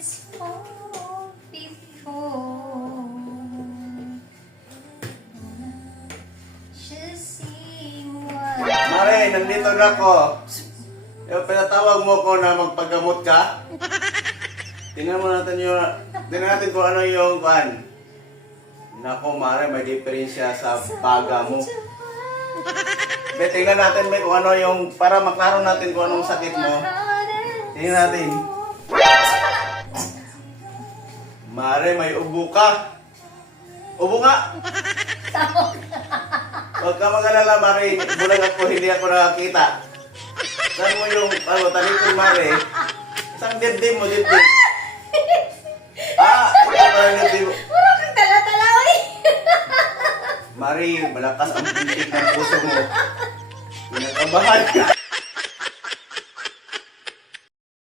it's all before. Just see what Mare, nandito na ako. Yung pinatawag mo ko na magpagamot ka. Tingnan natin kung ano yung kan. Nako, Mare, may diferensya sa baga mo. Tingnan natin kung ano yung, para maklaro natin kung anong sakit mo. Tingnan natin. Mare, may ubo ka. Ubo nga. Huwag ka mag-alala, Mare. Bulag ako, hindi ako nakakita. Saan mo yung, talikod, Mare? Saan dibdib mo, dibdib? Ito pala dibdib mo. Mura kang tala-tala, oy. Mare, malakas ang pintik ng puso mo. Pinakabahan ka.